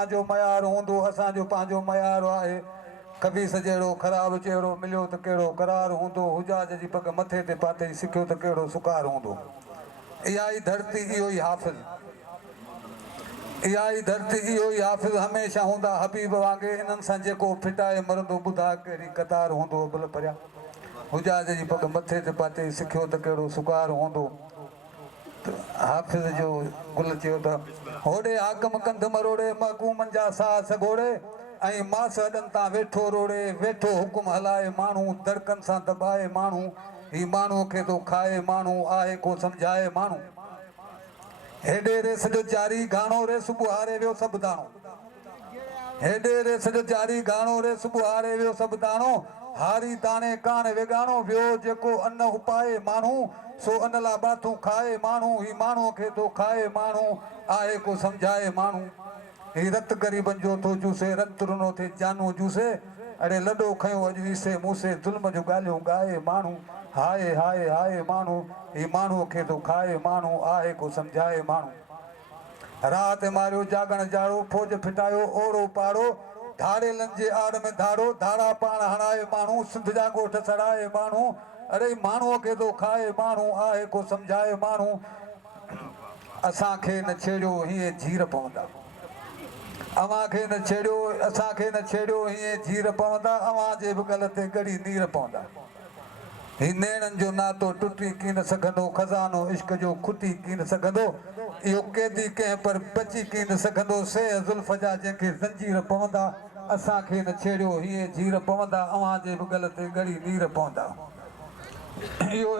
पांजो मयार होंदो असांजो पांजो मयार आहे कभी सजेड़ो ख़राब चेहरो मिलियो त कहिड़ो करार होंदो हुजाज जी पग मथे ते पाते सिखियो त कहिड़ो सुकार होंदो इहा ई धरती इहो ई हाफ़िज़ इहा ई धरती इहो ई हाफ़िज़ हमेशह हूंदा हबीब वांगुरु इन्हनि सां जेको फिटाए मरंदो ॿुधा कहिड़ी कतार होंदो भल परिया हुजाज जी पग मथे ते पाते सिखियो त कहिड़ो सुकार होंदो हाफ़िज़ जो गुल चयो त होड़े हाकम कंध मरोड़े महकूमनि जा साह सगोड़े ऐं मास अॾनि तां वेठो रोड़े वेठो हुकुम हलाए माण्हू दड़कनि सां दॿाए माण्हू ही माण्हूअ खे थो खाए माण्हू आहे को सम्झाए माण्हू हेॾे रेस जो जारी गानो रेस ॿुहारे वियो सभु दाणो हेॾे रेस जो जारी गानो रेस ॿुहारे वियो सभु दाणो हारी दाणे कान वेगाणो वियो जेको अन्न उपाए माण्हू सो अन्न ला बाथूं खाए माण्हू ही माण्हूअ खे थो खाए माण्हू आहे को सम्झाए माण्हू ही रत ग़रीबनि जो थो जूसे रत रुनो थे जानू जूसे अड़े लॾो खयो अॼु वीसे मूसे ज़ुल्म जो ॻाल्हियूं ॻाए माण्हू हाय हाय हाय माण्हू ही माण्हूअ खे थो खाए माण्हू आहे को सम्झाए माण्हू रात मारियो जागण जाड़ो फौज फिटायो ओड़ो पाड़ो धाड़ेलनि जे आड़ में धाड़ो धाड़ा पाण हणाए माण्हू सिंध जा ॻोठ सड़ाए माण्हू अड़े माण्हूअ खे थो खाए माण्हू आहे को सम्झाए माण्हू असांखे न छेड़ियो हीअं जीर पवंदा अव्हां खे न छेड़ियो असांखे न छेड़ियो हीअं जीर पवंदा अव्हां जे बि गल ते गड़ी नीर पवंदा ही नेणनि जो नातो टुटी की न सघंदो खज़ानो इश्क जो खुटी की न सघंदो इहो कैदी कंहिं पर बची की न सघंदो से ज़ुल्फ़ जा जंहिंखे ज़ंजीर पवंदा असांखे न छेड़ियो हीअं जीर पवंदा अव्हां जे बि गल ते गड़ी नीर पवंदा इहो